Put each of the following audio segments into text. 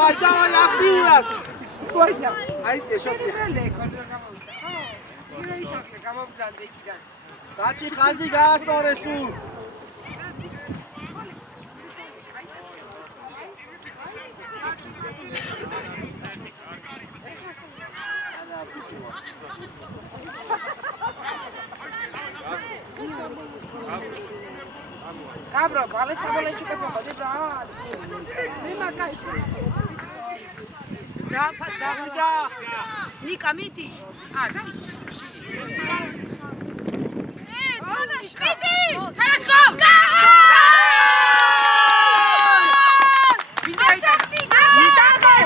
Давай, давай, активно! Костя! Айди, что ты? Дачи, хази, газ, орешу! Cabro, vale essa bola que eu vou fazer pra lá. Vem cá. Dá. Nica, miti. Ah, dá. Dona, Schmidi! Let's go!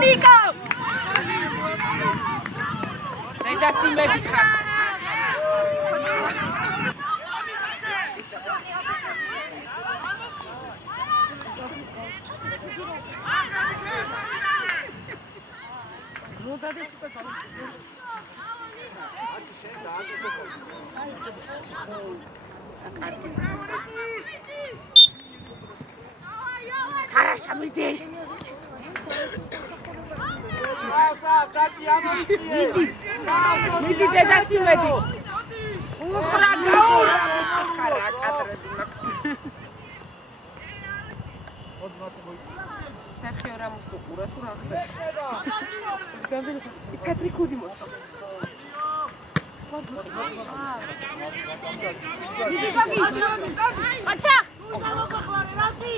Nico! Vem da cima de cá. Хорошо, мы здесь. Миди дедasi მედი. უხრა გაურა ხარა კადრები მაგ. საერთოდ რა მოსუყურა თუ რა ხდება. თეთრი ქუდი მოსწავს. მიდი გაგი. აჩა. რატი?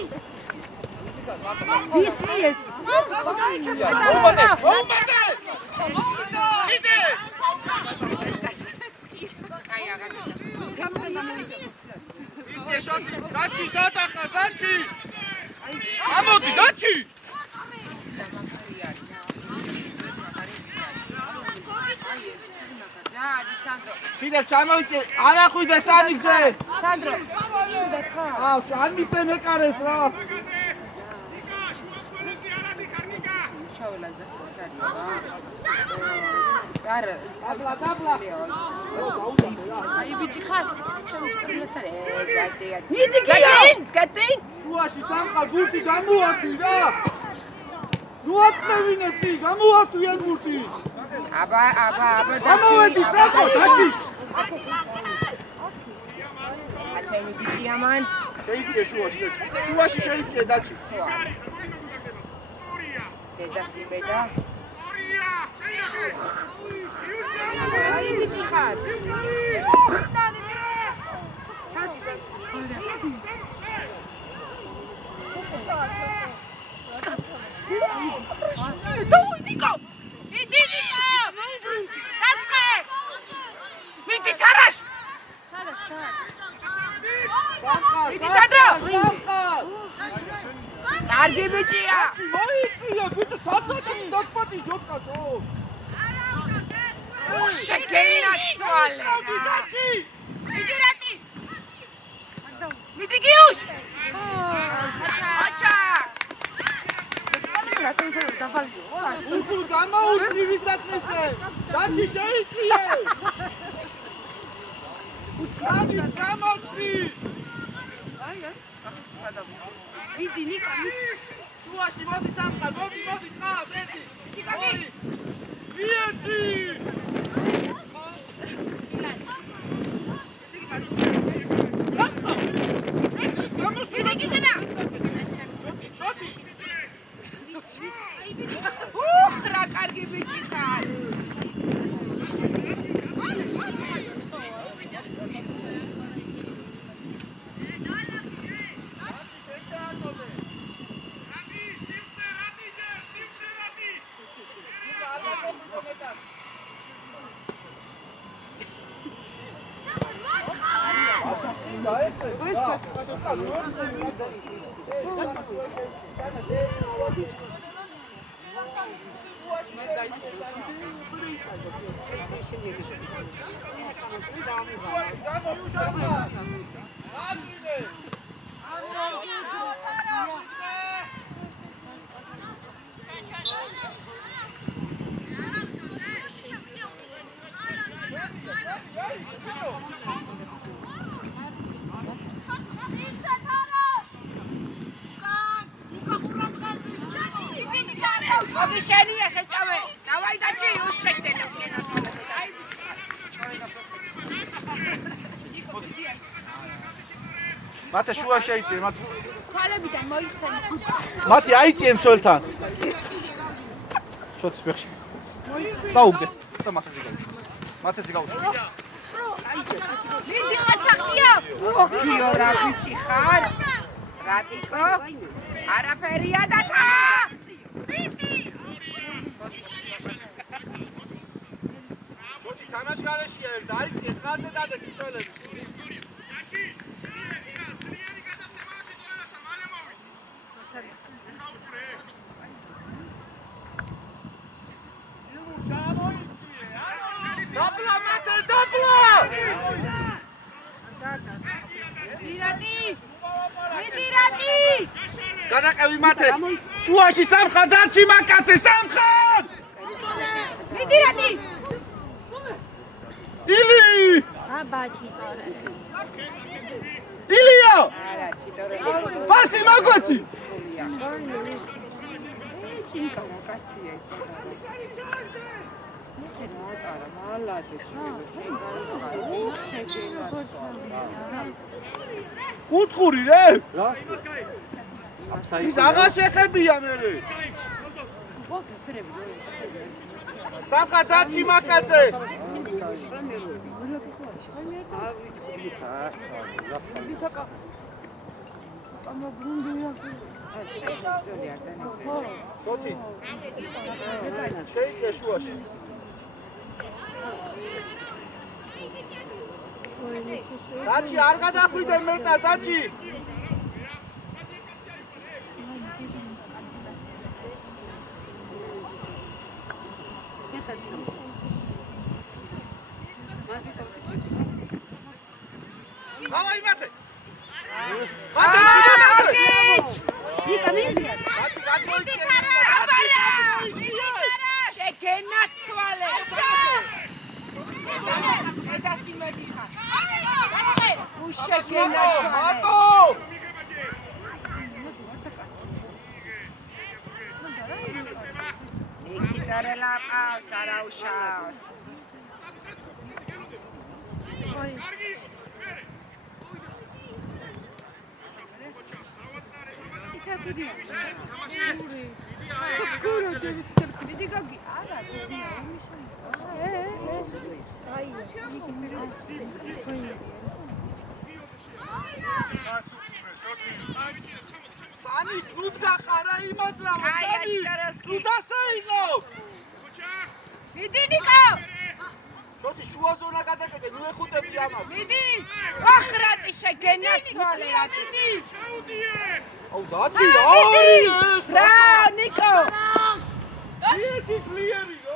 ვისიეთ. Ომადე! Იდე! კაი აღარ. იდე შოთი, დაჩი, სადახარ, დაჩი! ამოდი, დაჩი! შიდა ჩამოვიწე, არ ახვიდე სანიგზე! სანდრო, შიდა ხარ? აუ, არ მისე მეკარეს რა! ჩაველა ზახსარია რა. დაბლა. აი ბიჭი ხარ? ჩამოჭრილაც არის. ეს გაჭია. მიდი გატინ. შუაში სამყარ გურთი გამოართი რა. ნუ აკტევინებდი, გამოართვიან გურთი. აბა. გამოვედი, ფრანკო, დაჩი. აჩემი ბიჭი ამან. შეიძლება შუაში შეიძლება დაჩი. დედასი ბედა. აი ბიჭი ხარ. დავი ნიკო. იდი ნიკო. დაცხე. მიდი თარაშ. მიდი სადრო. კარგი ბიჭია. მოიწია, ბიჭი, საწოდი დაკპატი ჯობკაცო. შეგენაცვალე. დაჩი. მიდი რატი. მიდი გიუშ. აჩა. უძუ გამოუძრი ვისათმისე. დაჩი შეიწიე. უსკრანი გამოჩნი. აი. მიდი ნიკა მიდი. შუაში მოდი სამყარ, მოდი ყავს ერთი. ნიკაგი. ერთი. რა კარგი ბიჭი ხარ. მოდი შენია შეჭამე. დავაი დაჩი უშეკდე და კენა. აი. მათე შუა შეიწიე, მათ ხვალებიდან მოიხსენე. მათი აიწიენ მცველთან. შოთის ფეხში. დაუგდე და მათეზე გაიწი. მათეზე გაუწევ. მინდი ყაჩახია. ოქიო რა ბიჭი ხარ? რატიკო? არაფერია და თა. მინდი. შოთი თამაშგარეშია ერთ აიწიე ხარზე დადეთ მცველები. დაბლა მათე დაბლა! მიდირატი! გადაყევი მათე! შუაში სამხარ დარჩი მაკაცე სამხარ! მიდირატი! ილი! აბა ჩიტორე. ილია! არა ჩიტორე. პასი მაგვაცი! ჩინკა კაცია ეს. მოტარა მალადი კუთხური ρε? რა? ის აღარ შეხებია მერე. სამხარ დარჩი მაკაცე! შოთი. შეიწე შუაში. დაჩი არ გადახვიდე მეტად დაჩი. დავაი მათე. მათე ნიკა მინდია. დაჩი გადმოიწე. შეგენაცვალე. ესასი მედიხარ. უშეგენაცვალე. მატო! ნიკიტარელა ყავს, არა უშავს. Sani, nu gaqara imaძრავე, Sani. Nu დასაინო. მიდი ნიკო. შოთი შუა ზონა გადაკეთე, ნუ ეხუტებდი ამას. მიდი. ახრატი შეგენაცვალე რატი. აუ დაჩი არის ეს. რა ნიკო. ერთი ძლიერია.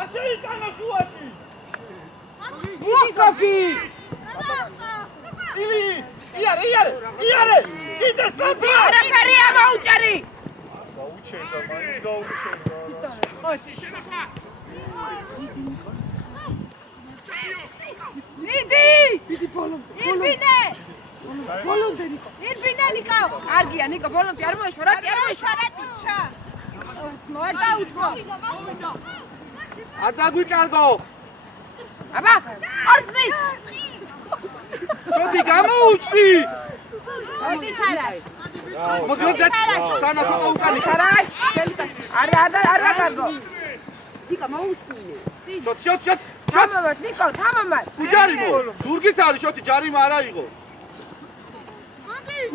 ასე იტანა შუაში. ნიკოკი. ილი, იარე. კიდე საფა. არაფერია მოუჭერი. გაუჩენდა, მაინც გაუჩენდა. მიდი. მიდი ბოლომდე. ირბინე. ბოლომდე ნიკო. ირბინე ნიკო. კარგია ნიკო, ბოლომდე არ მოეშვა, რატი არ მოეშვა? მოერდა უთმო. არ დაგვიკარგო. აბა, ორცნის. შოთი გამოუჩდი. მოდი თარაშ. მოდი სანა ცოტა უკანი. თარაშ. არ დაკარგო. დიკა მოусმინე. შოთი. თამამად ნიკო, თამამად. უჯარიმო, ზურგით არის შოთი, ჯარიმა არ აიღო.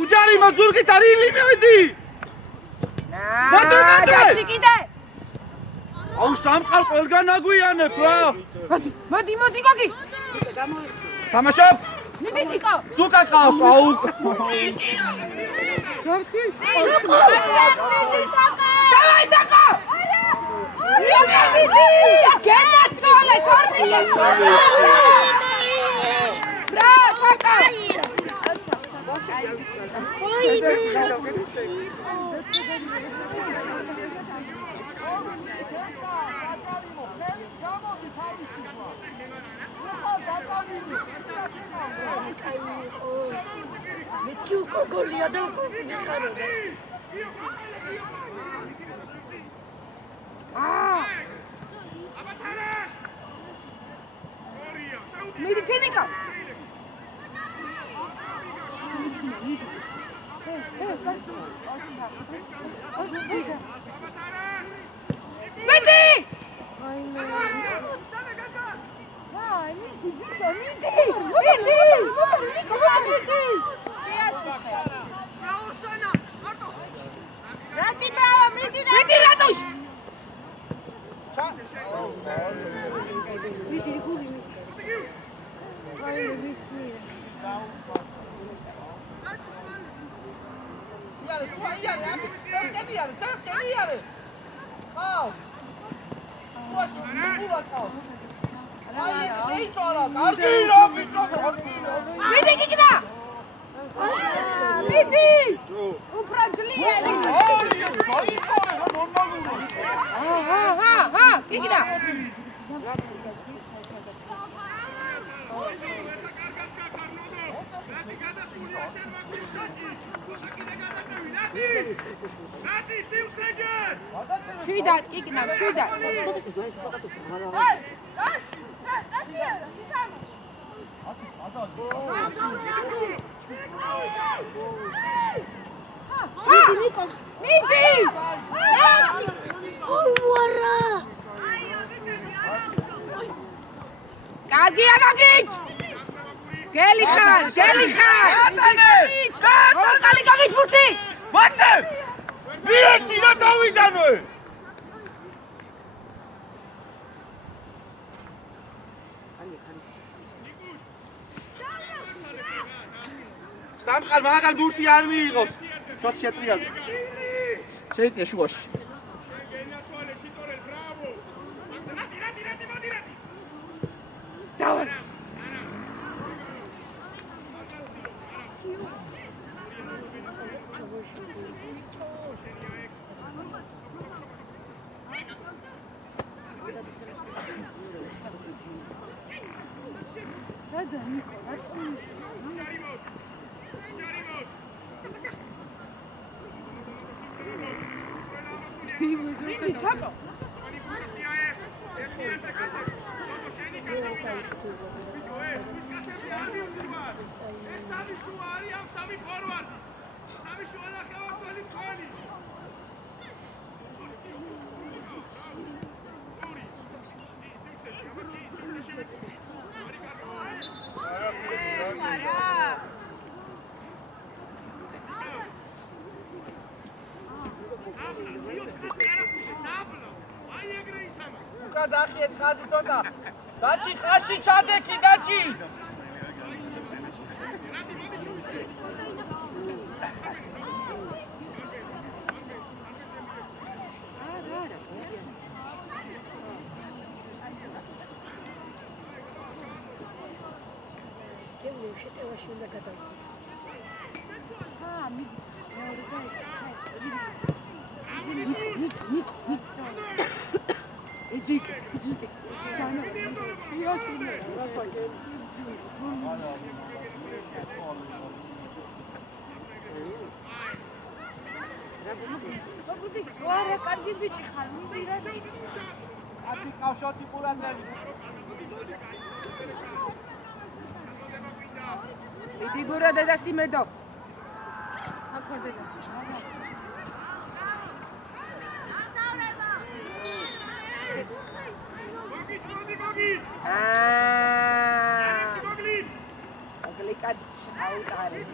უჯარიმო, ზურგით არის ილიმედი. მოდი. ჩიკიდე. აუ სამყარ ყველგან აგვიანებ რა. მოდი გოგი. თამაშობ. მიდი ნიკო. ზუკა ყავს, აუ. დავაი დაკო. მეთქი უკო გოლია და უკო მიხაროდა. მიდი თინიკა. მიდი. Rati bravo, midi Ratush. Midi guri. Vai visni. Midi kikida. Midi. Upradzlieni. Kikida. Şuydat, kikida, şuydat. Midi! უარა! Კარგია გაგიჩ! გელი ხარ! ატანე! კალი გაგიჩ ბურთი! მათე! მიეცი რა დავიდანვე! სამყარ მაგალ ბურთი არ მიიღოს. შოთ შეტრიალო. შეიწია შუაში. დავარ. სადა ნიკო რატომ Vidi, taco. დაახიეთ ხაზი ცოტა. დაჩი ხაში ჩადექი დაჩი. გემი შეტევაში უნდა გადავიდე. Ejik. Jana. Siyatine. Ratsake. Ora კარგი ბიჭი ხარ, მიდი რა. ათი კავშირი ყურადღები. მიდი გურა და სიმედო. აკორდება. Aglikad autare.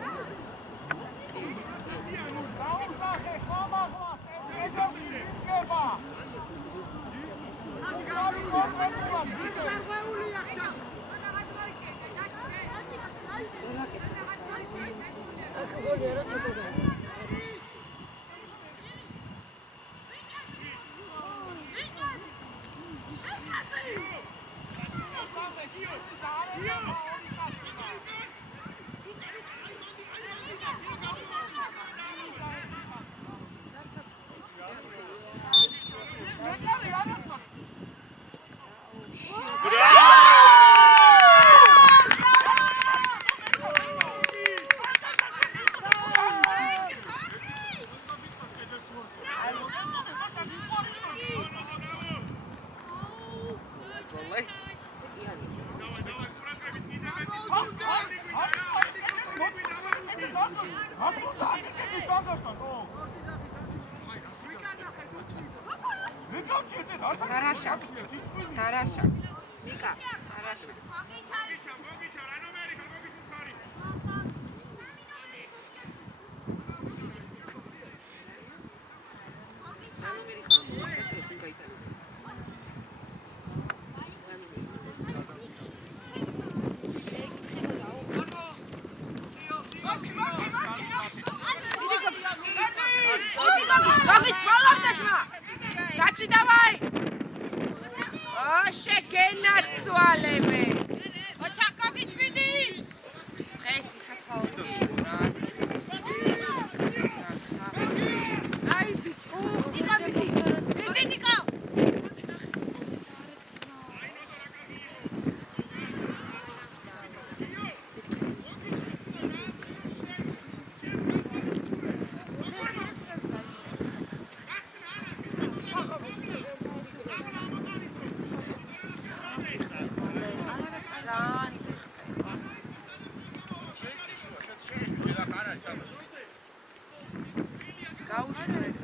Хорошо. Ника. Хорошо. Дачи давай! შეგენაცვალებე. ოჩაკოგიჩ მიდი. ხესი ხასხაუდი რა. აი ბიჭო. ნიკა მიდი. მიდი ნიკა.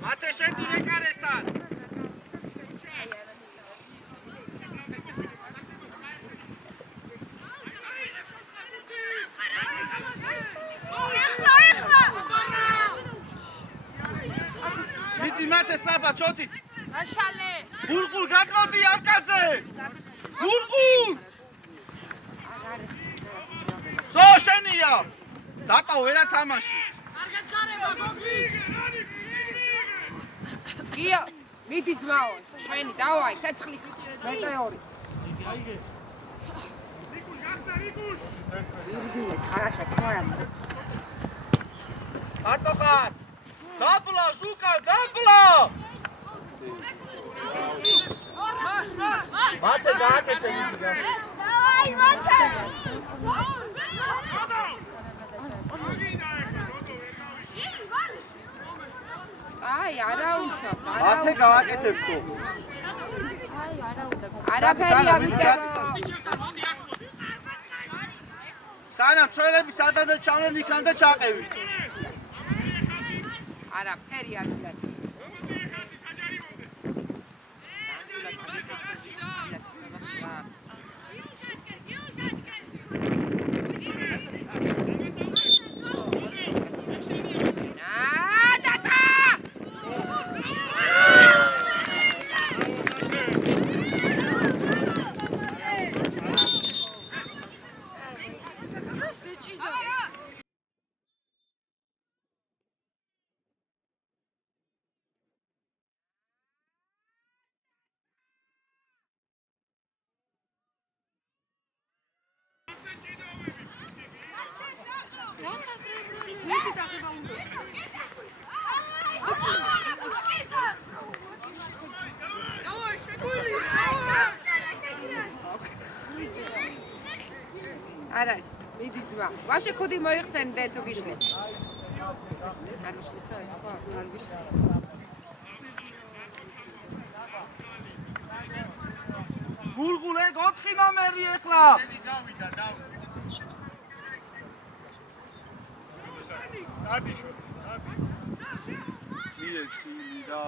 Mate შედურე კარესთან. მიდი მate სწრაფად ჩოთი. აშალე. გურგულ გადმოდი ამ კაცზე. გურგულ. ზო შენია. დატა ვერა თამაში. გია, მიდი ძმაო, შვენი, დავაი, ცეცხლი, მეტეორი. ირგინე, ხარაშა, თორა. მარტო ხარ. დაბლა, ზუკა, დაბლა. მate გააკეთე მიდი. დავაი, მate. აი, არაუშავს, მate გააკეთებ თუ. აი, არაუდა. არაფერი ამიჭა. სანამ წველები სადადე ჩავნენ იქან და ჩაყევი. არაფერი ამიჭა. არა, მიდი ძმა. ვაშე ხუდი მოიხსენდე თუ გიშლის. არ გიშლისა, ხო, არ გიშლის. გურგულე 4 ნომერი ეხლა. დავიდა. წადი შოთი, წადი. მიეცი და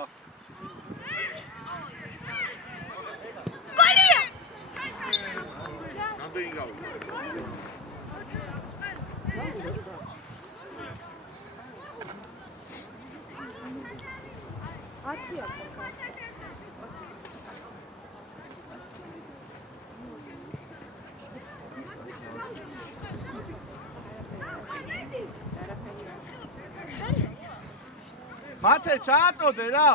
გოლია! რამდენი გავიდა? ათია ხა. მate ჩააწოდე რა.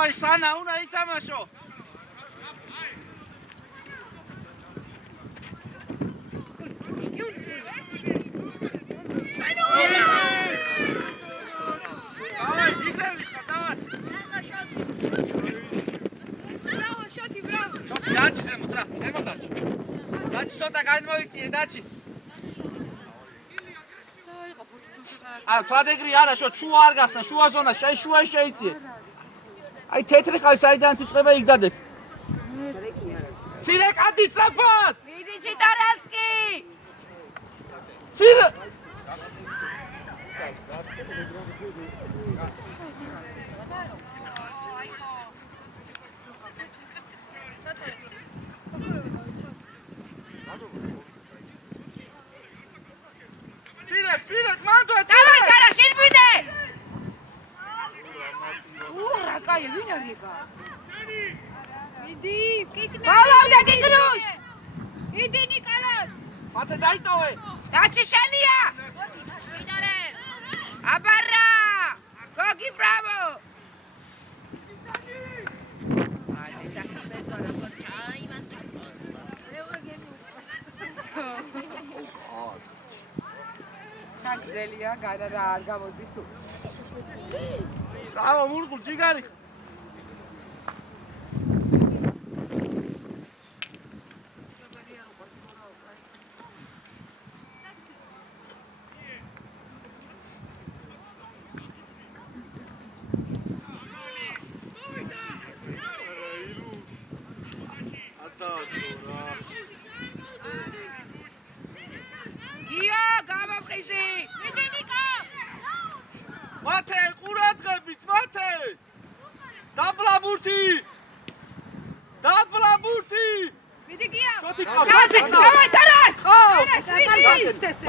დავაი სანა უნდა ითამაშო. დავაი გიგები ხარ დავაი. Bravo, შოთი, bravo. დაჩი ზემოთ რა, ზემოთ დაჩი. დაჩი ცოტა გამოიწიე, დაჩი. აი, თვადეგრი არა, შუა არ გახსნა, შუა ზონაში, აი შუაში შეიწიე. აი თეთრი ხალი საიდან იწება იქ დადებ. ცირე კანდი სწრაფად! მიდი ჩიტარანსკი. ცირე ცირე, მანდო Давай, Тара, შენბიდე. რა კაი, ვინ არება? მიდი, კიკნა. ბალავდა კიკნუშ. მიდი ნიკოლას. მათე დაიტოვე. დაჩი შენია. ვიდარე. აბარა. გოგი, ბრავო. აი, დასაბეთო რა ხოჭა, იმას ჩაწო. გაგზელია, განა რა არ გამოდის თუ. ბრავო, მურგულ ჯიგარი. გიო, გამოფხიზი. მიდი ნიკო. მათე ყურადღებით, მათე! დაბლაბურთი! დაბლაბურთი! მიდი გიო. შოთი ყავს, ჩაძე, დავაი, Тарас. ყავს! მიდი.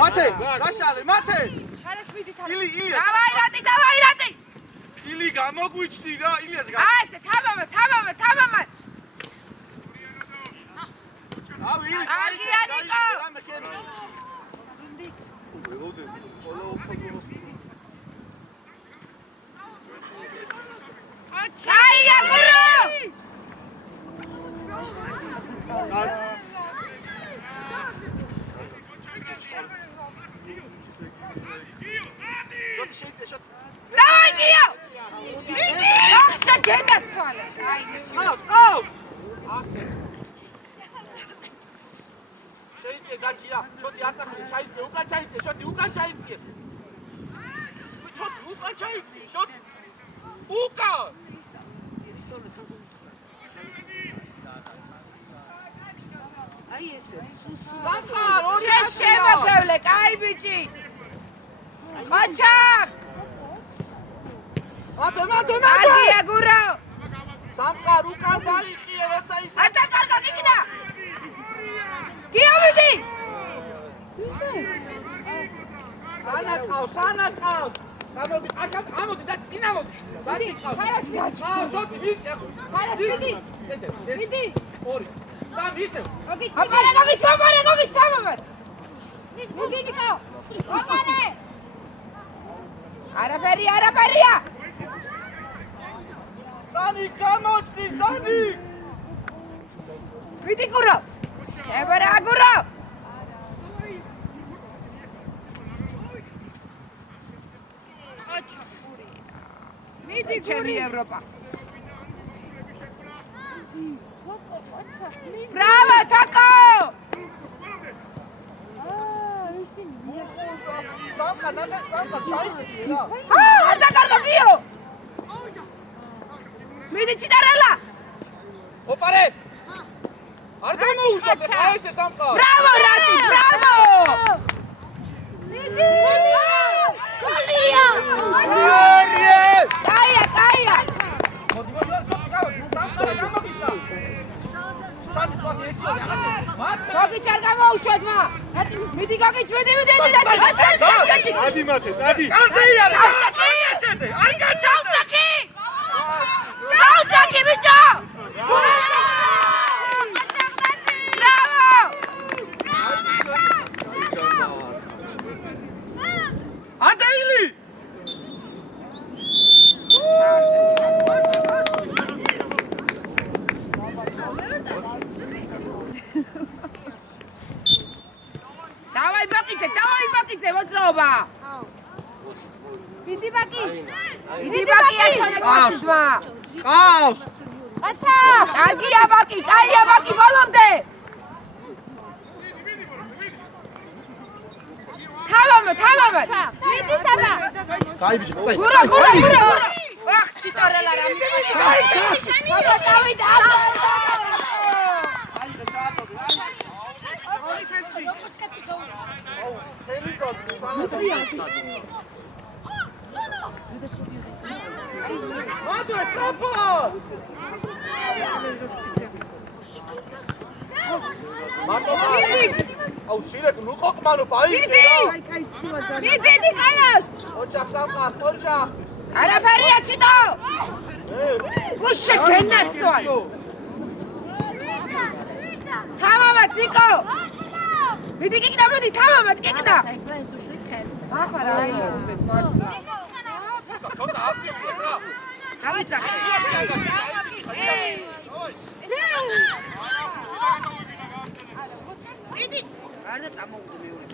მათე, გაშალე, მათე! Тарас, მიდი, Тарас. ილია, დავაი, რატი. ილი გამოგვიჩდი რა, ილიაზე აი ესე, თამამად. ავი, ილი, კარგია, ნიკო. ჩაია, გურო. შოთი შეიწე, შოთი. დავაი, გიო. მიდი. ახშა გენაცვალე. აი, ყავს! შეიწე, დაჩი რა, შოთი არ დახურე, ჩაიწე, უკან ჩაიწე, შოთი, უკან ჩაიწე. შოთი, უკან ჩაიწე, შოთი. უკან! აი ესე, სუსუ. გასხარ, ორი შემოგევლე, კაი ბიჭი. ყოჩაკ. მათე! კარგია, გურო. სამყარ უკან დაიხიე, როცა ის არ დაკარგა, გიგდა. გიო, მიდი. სანა ყავს. გამოდი, ამოდი და წინა მოდი. მიდი, Тарас, დაჩი. შოთი, ვიცი, Тарас, მიდი. მიდი. ორი. სამი ისევ. აბარე, გოგი, სამამად. მიდი, ნიკო. აბარე. არაფერია. სანი გამოჩდი, სანი! მიდი, გურო. შეაბარა, გურო. მიდი, ჩემი ევროპა. Bravo, Taco! სამყარ ჩაიწე რა. არ დაკარგა, გიო. მიდი, ჩიტარელა. ოპარე! არ გამოუშვათ, რა ესე სამყარ. Bravo, Rati, bravo! მიდი! გოლია! კაია! მოდი, სამყარ გამოგისვა. სანი თქვი ექცია. გოგი ჩარ გამოუშვათ, მა. მიდი, გოგი, მიდი, დაჩი. წადი მათე, წადი. კარზე იარე. არ გაჩავდაკი! ჩავდაკი, ბიჭო! ანდეილი! დავაი ბაკიძე, მოძრაობა. დიდი ბაკი. დიდი ბაკია ჩონეკოს ძმა. ყავს. აჩა. კაია ბაკი ბოლომდე. თავამად. მიდი საბა. კაი ბიჭი, კაი. გურა. ვახ, ჩიტორელა რა მიყვარს. ბაბა წავიდა. ორი თემში. მადო, ტრაპო. მადო. აუ, ცირეკ, ნუ ყოყმანო, ფაიქე. მიდი ნიკოლას. ოჯახ სამყარ, ოჯახ. არაფერია ჩიტო. უშე გენაცვალ. თავამად ნიკო. მიდი კიკდა, თავამად კიკდა. ახლა რა აი. ხოთა აქტივია რა. დავიძახე. მიდი. გარდა წამოვიდე მეორე.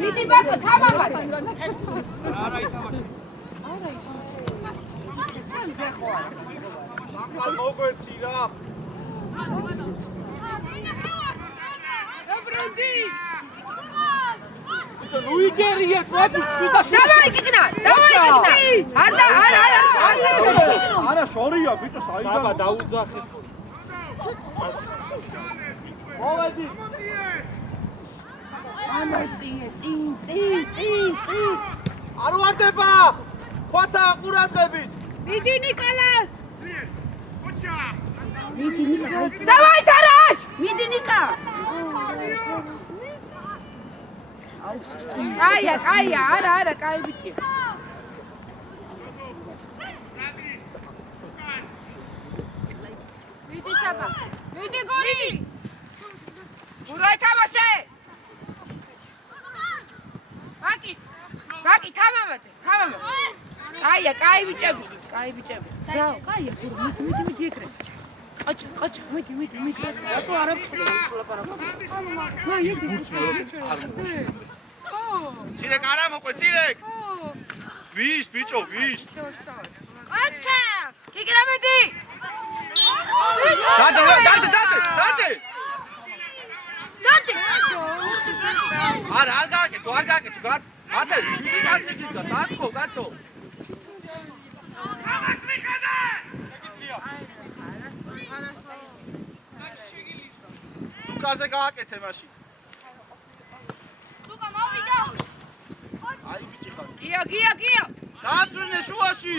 მიდი ბაკო, თავამად. არ მოგვერცი რა. დაბრუნდი. ნუ იგერიეთ, მაგ შიდა. დავაი კიკნა. არა, შორია, ბიჭო, საიდან. აბა, დაუძახე. მოვედი. ამოიწიე, წინ. არ ვარდება. ხოთა ყურადღებით. მიდი ნიკოლას. ოჩა. დავაი თარაშ. მიდი ნიკა. კაია, არა, კაი ბიჭია. მიდი საბა. მიდი გორი. გურაი თამაშე. ბაკი თამამად. კაია, კაი ბიჭები. რა, კაია, მიდი ეგრე. ყაჭ, მიდი. რატო არ აქვს ლაპარაკობა? ცირეკ არა მოყვე, ცირეკ. ვის, ბიჭო, ვის? აჩა. კიკნა მიდი. დადე. არ გააკეთო. ათე, შვიდი კაცი გიდგას, ათქო, კაცო. ზუკაზე გააკეთე მაშინ. ზუკა მოვიდა. აი ბიჭი ხარ. გიო. დააწვენე შუაში.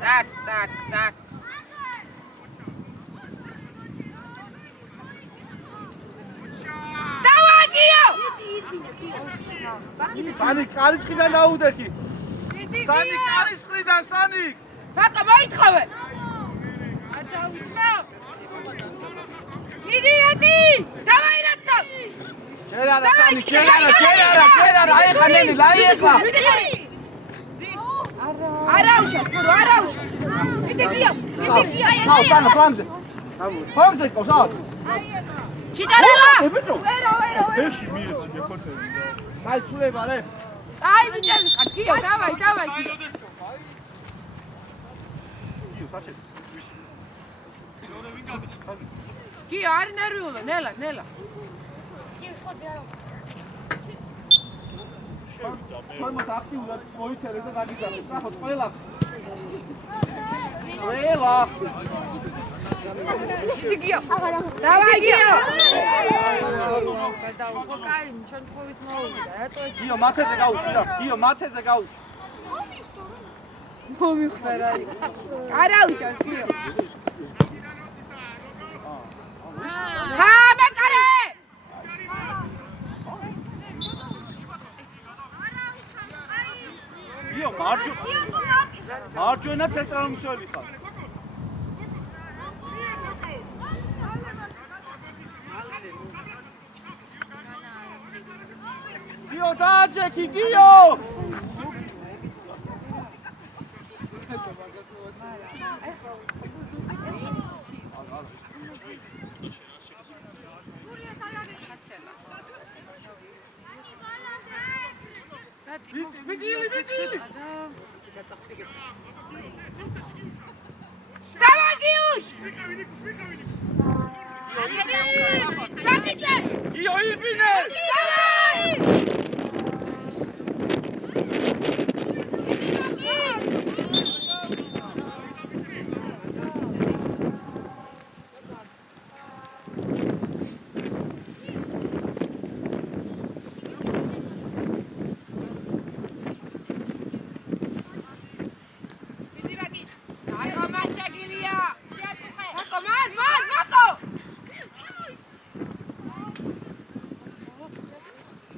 წარ. დავაი გიო. სანი კარისყიდან დაუდექი. სანი კარისყიდან, სანი. ბაკა მოითხოვე. არ დაუწყო. მიდი რატი. დავაი რაცა. ჩერარა, სანი, ჩერარა, აიხა ნენი, ლაიხა. არაუშავს. მიდი გიო. ყავს, სანო, ფლამზე. ფლამზე ყავს, აუ. ჩიტარელა. ეში მიეცი გეკონტროლე. აი, ცულება რე. აი ბიჭები ხარ, გიო, დავაი. გიო, საჩეთ. გიო, არ ნერვიულო, ნელა. ხომ აქტიურად მოითერე და დაგიძახე. საფოთ ყველა. ყველა. გიო. დავაი გიო. გიო, მათეზე გაუშვი რა. გიო, მათეზე გაუშვი. მომიხვდა იქ. არაუშავს გიო. ბაკარე! მარჯვენა ცენტრალური მცველი ხარ. გიო დააჯექი, გიო! Давай, Гиуш! გიო ირბინე!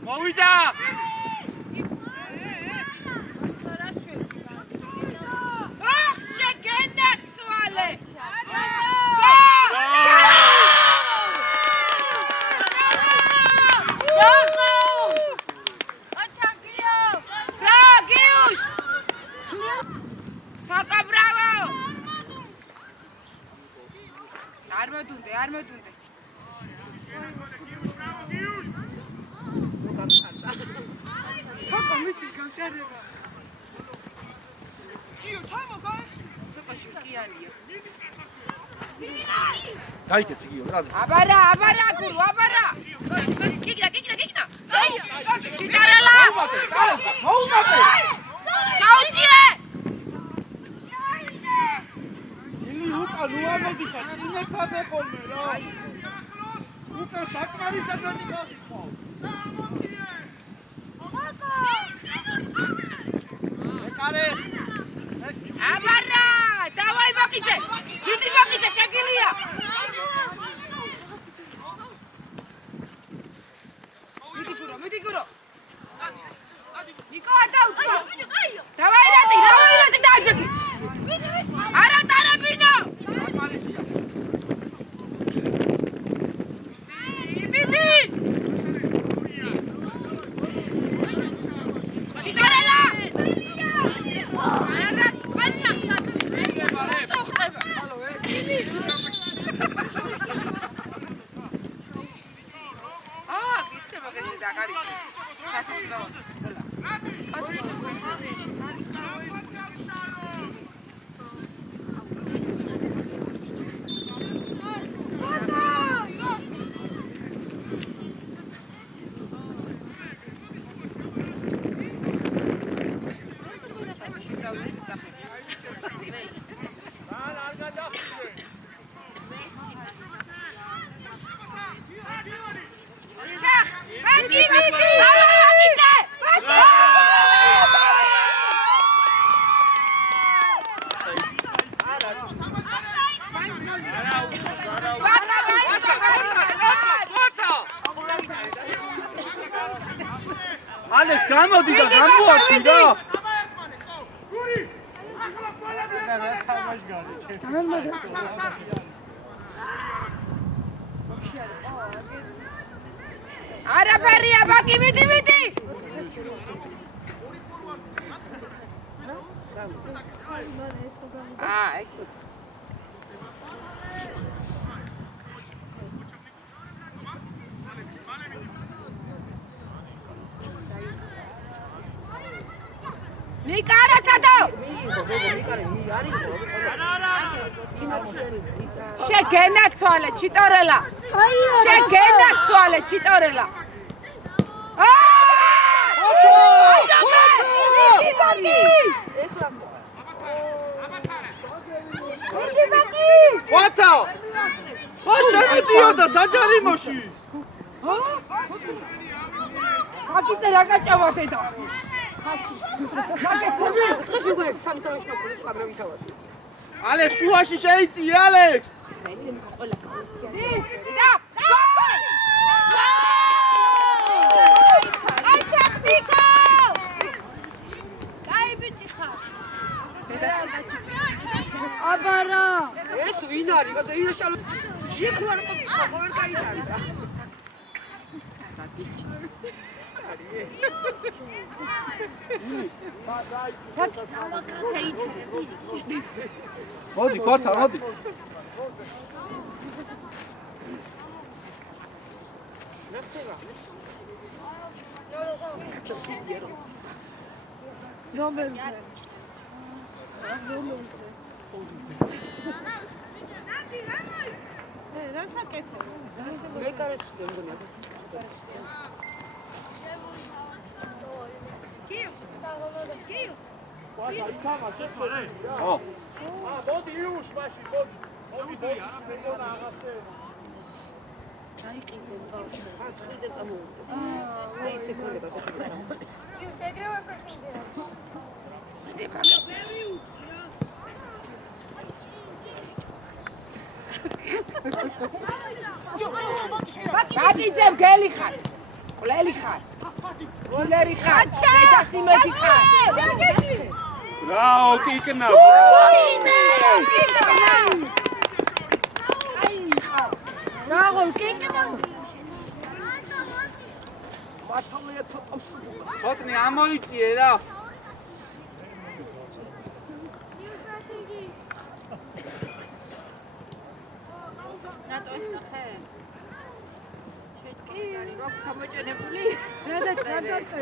მოვიდა! არ მოდუნდე. Papa, მისთვის გამჭარება. იო, ჩამოგარ. თოკა შუტიანია. გაიქეცი გიო, რა. აბარა, გურუ, აბარა. გიგნა. ჩიტარელა. მოუმატე. ჩაუწიე. ილი უკან უამოდი და წინეცად ეყოლმე რა. უკან საკმარისად მოდიხო. ეკარე. აბარა, დავაი ბაკიძე. დიდი ბაკიძე შეგილია. მიდი გურო. ნიკო არ დაუჭრა. დავაი რატი დააჯექი. არა ტარაბინო. მიდი. ჩიტარელა. არა, ყანჩახცა. წოხდება. გიცე მაგაზე დაგარიცხე. დათუნდა. ალექს გამოდი და გამოართი რა. არაფერია ბაკი მიდი. ნიკარა სადო? შეგენაცვალე ჩიტორელა. შეგენაცვალე ჩიტორელა. ვათა! ხო შემედიოდა საჯარიმოში. აკიცე რა გაჭამა დედა. ალექს შუაში შეიწიე ალექს. კაი ბიჭი ხარ. მოდი, ქოთა, მოდი. მოდი იუს მაშინ, მოდი მეგონა აღასე. ბაკიძე მგელი ხარ, ყლელი ხარ, გულერი ხარ, დედასიმეთი ხარ. რაო კიკნა. საღოლ კიკნა. ხოტნი ამოიწიე რა.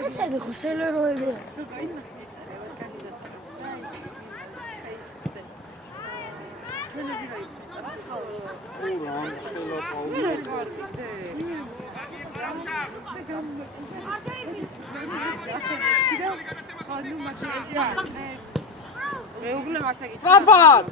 ესე ხო სელეროებია. მეუღლე მასაკი. ფაფარ!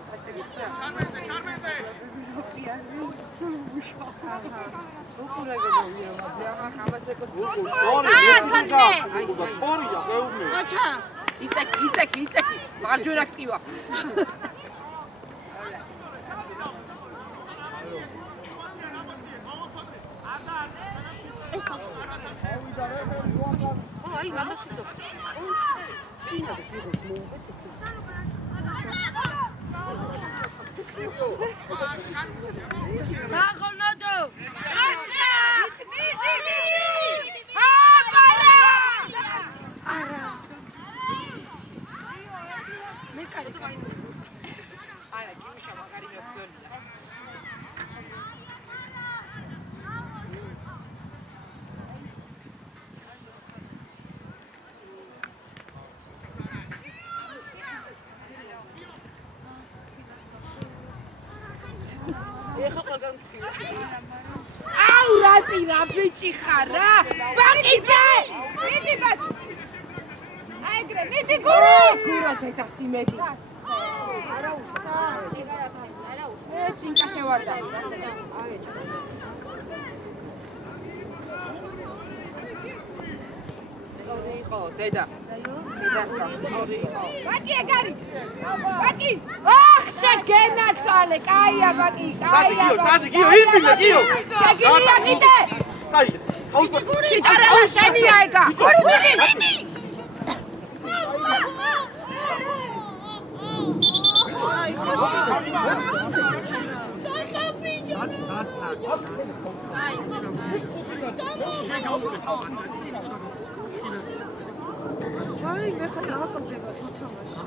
შორია, მეუღლე. აჩა. იცეკი, მარჯვენა აქტივა. აი, მაგასიტო. საღოლოდო. აჩა. აუ რატი რა ბიჭი ხარ რა ბაკიძე მიდი ბაკი აიგრე მიდი გურა დედასიმეთი არა უშა წინკა შევარდა დედა ბაკი ეგარი ბაკი ახ შეგენაცვალე კაია ბაკი კაია წადი გიო ირბინე გიო შეგიძლია კიდე წადი აუცილებლად ჩიტარალა შენია ეგა გური მიდი აი მე ხარ დავაკმდება თამაში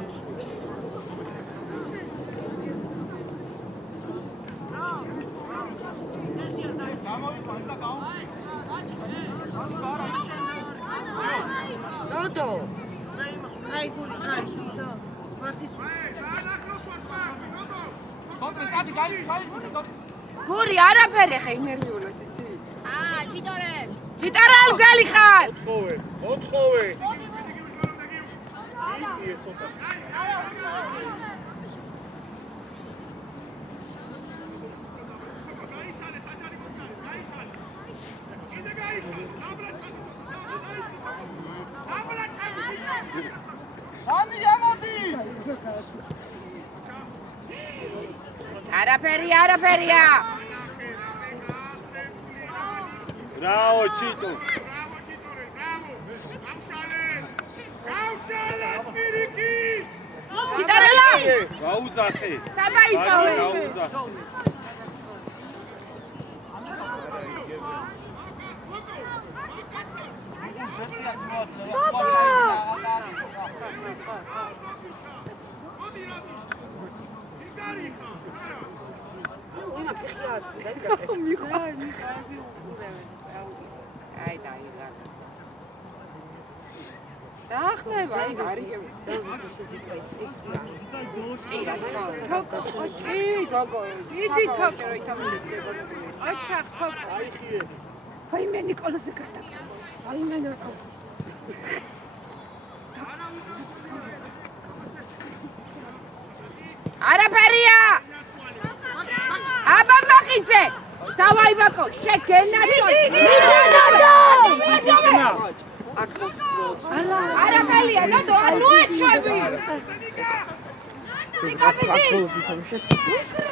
როდო აი გული აი ზო მარტის გური არაფერი ხე ინერვიულო სიცი ჩიტორელ ჩიტარალ გალი ხარ ოთხოვე არაფერია რაო ჩიტო ჩიტარელა გაუძახე საბაიტოვე აი დაიღა. დაახტება აი გარი. დიდი თოკო აჩახ თოკო აი მე ნიკოლოზი გადა აი მე არაფერია აბა მაგიძე დავაი ბაკო შეგენადო არაფერია ნადო ანუეჩები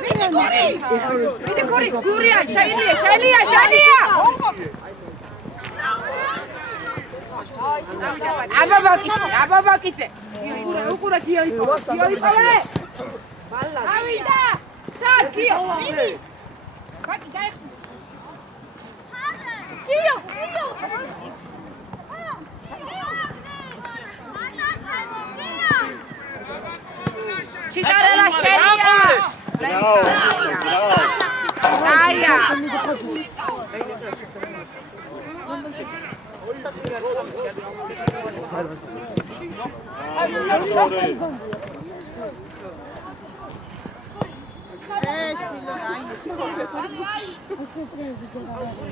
მიდი გურია შელია აბაბაკიძე უყურა გიოიპოვე ბალა ავიდა ცად გიო ბაკი დაიხსნა გიო ჩიკარელა შელია დაია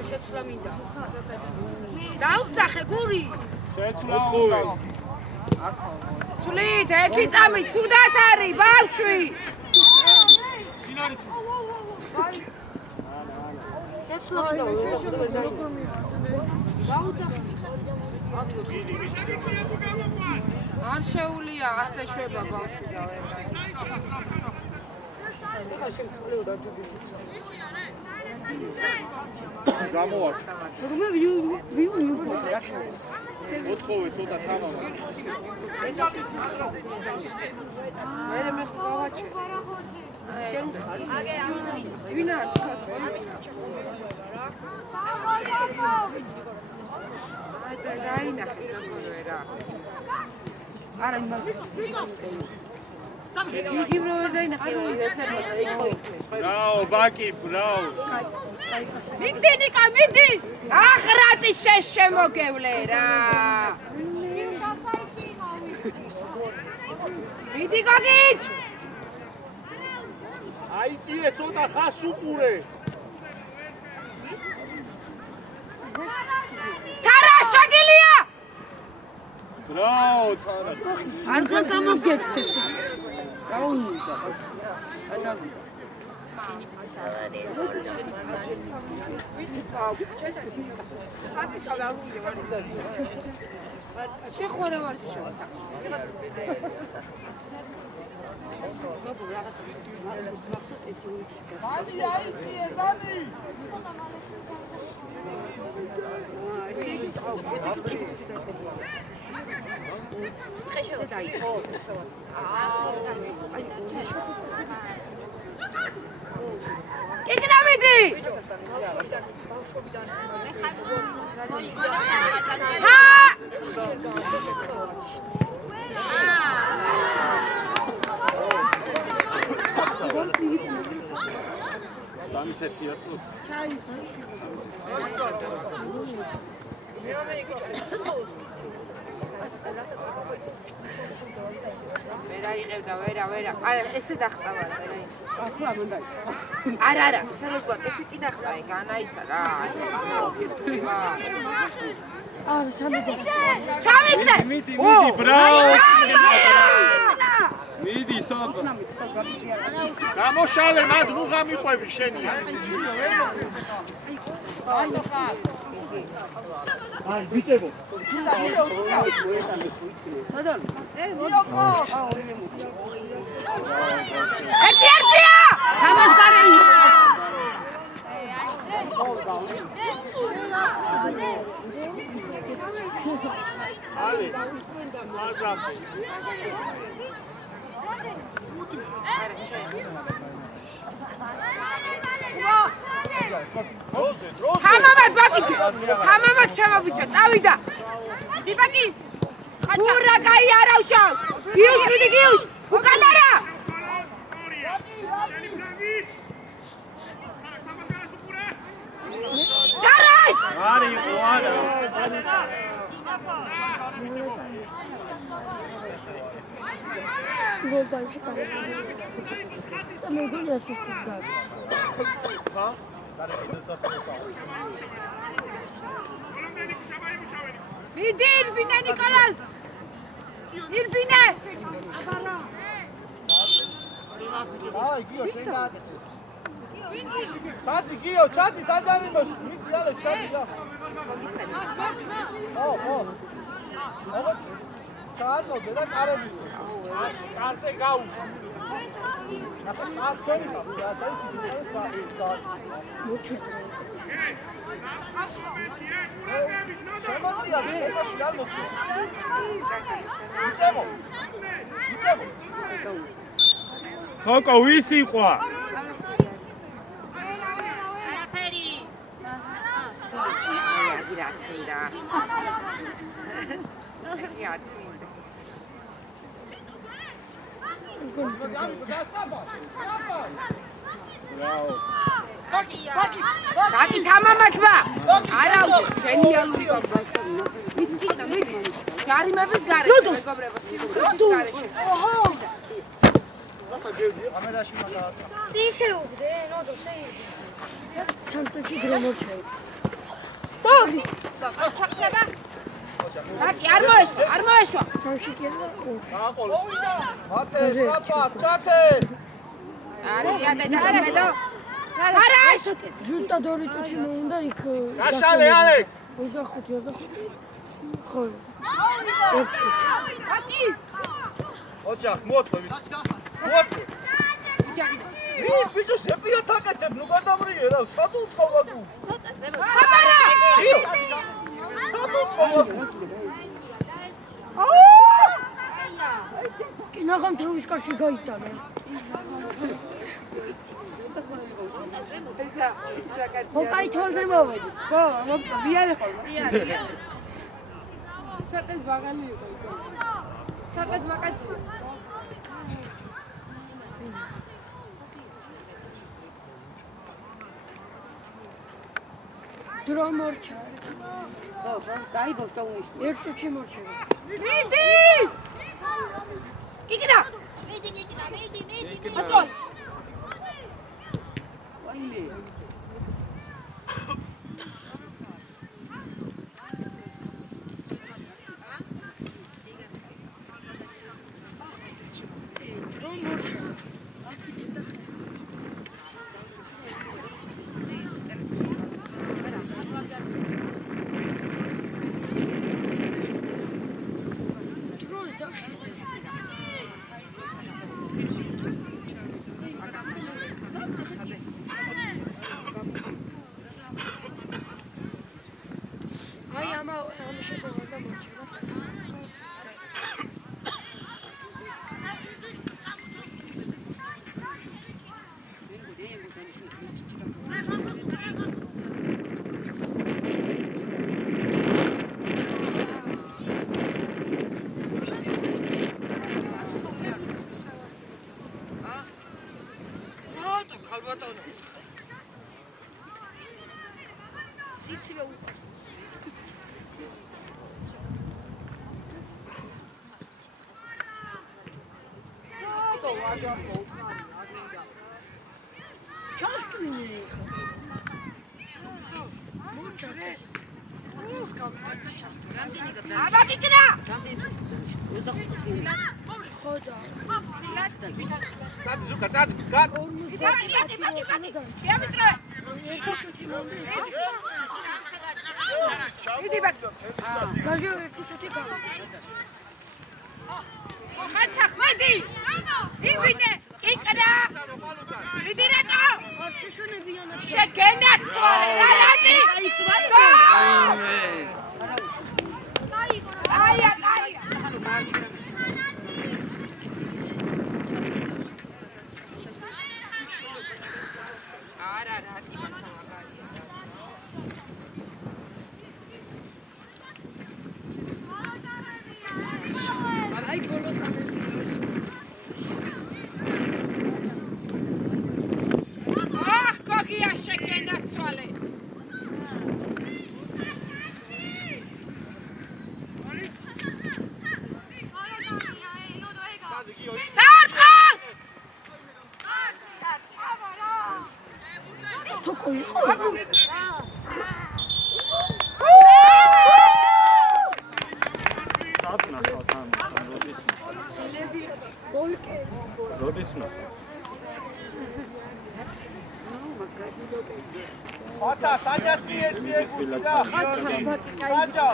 შეცვლა მინდა დაუწახე გური შეცვლაოვე სულით ერთი წამი ცუდად არის ბავშვი შეცვლა მინდა არ შეუულია ასე შვება ბავშვი და ვერ გამოვართ. ოთხოვე ცოტა თამამა. მე მე გავაჩე. ვინა? აი დაინახე სამყარო რა. არა იმაგ. იგი დაინახე ბრავო ბაკი ბრავო მიდი ნიკა მიდი ახრატი შემოგევლე რა მიდი გოგიჩ აიწიე ცოტა ხას უყურე თარა შაგილია ბრავო არ გამოგექცეს გაუნიდა შეხვერა ვარ შეხვერა კიგნამიდი სამთეთია თუ ვერა არა ესე დახტავა არა სამოსვათ ესე კი დახტავა განაისა რა არა სამი ჩავიქნე მიდი ბრავო მიდი სოფო გამოშალე მათ ნუ გამიყვები შენი აი ბიჭებო სადან ერთია თამაშგარენი ale mazam Go! თამამად ბაკიძე თამამად შემობიჭო წავიდა დიბაკი ხურა კაი არ ავშავს გიუშ მიდი გიუშ უკანარა დარაშ არი ყوارა გოლ დაიშკარა და მეგონი ასისტიც გააკეთა მიდი ირბინე ნიკოლას ირბინე აი გიო შენ გააკეთე ჩადი გიო ჩადი საჯარიმოში მიდი ალე ჩადი რა ო ჩადო და კარები კარზე გაუშვი აქ ჩვენი ხარ შემოწია ვიდეოში არ მოხდა იწემო ხოკო ვის იყვა არაფერი რა ცხირა ბაკი თამამათმა არა გენიალური ჯარიმების გარეშე მეგობრებო სიგურეში კამერაში მაგა წიშეუგდე ნოდო შეიძლება სამწუთი დრო მორჩა დოგი ჩახსება ბაკი არ მოეშვა სამში კი არა მათე პაპა ჩათე არის იადე არაშ ზუსტად 2 წუთი მოუნდა იქ გაშალე ალექს 25 ხო ბაკი ოჯახ მოთხოვი მოთხოვი მის ბიჭო შეპირა თაკეთებ ნუ გადამრიე რა სათუ თხოვა გუ ცოტა ზემო თამარა სათუ თხოვა კი ნახამ თავის კარში გაიტანა ხო კაი თოლზე მოვედი ხო მოგწო ვიარე ხოლმე ვიარე ცოტას ბაგანი იყო ცოტას მაკაცი დრო მორჩა ხო დაიბოს და უნიშნე 1 წუთი მორჩება მიდი კიკიდა მიდი აწოლ ვაიმე დრო მორჩა დროს და აი ამა შეგვიძლია და მორჩება სიცივე უყარს ჩაშკმინე აბა კიკიდა ხოდა წადი ზუკა წადი გად ბაკი შეამიწრე მიდი ბაკი გაჟო 1 წუთი გავა ხაჩახ მიდი ირბინე კიკიდა მიდი რატო არჩეშონებიანა შეგენაცვალე რა რადი აია არა რადი მაგარი Ach, გოგია შეგენაცვალე. დარტყავს! ეს თუკო იყო? Ota, საჯას მიეცი ეგ. საჯა.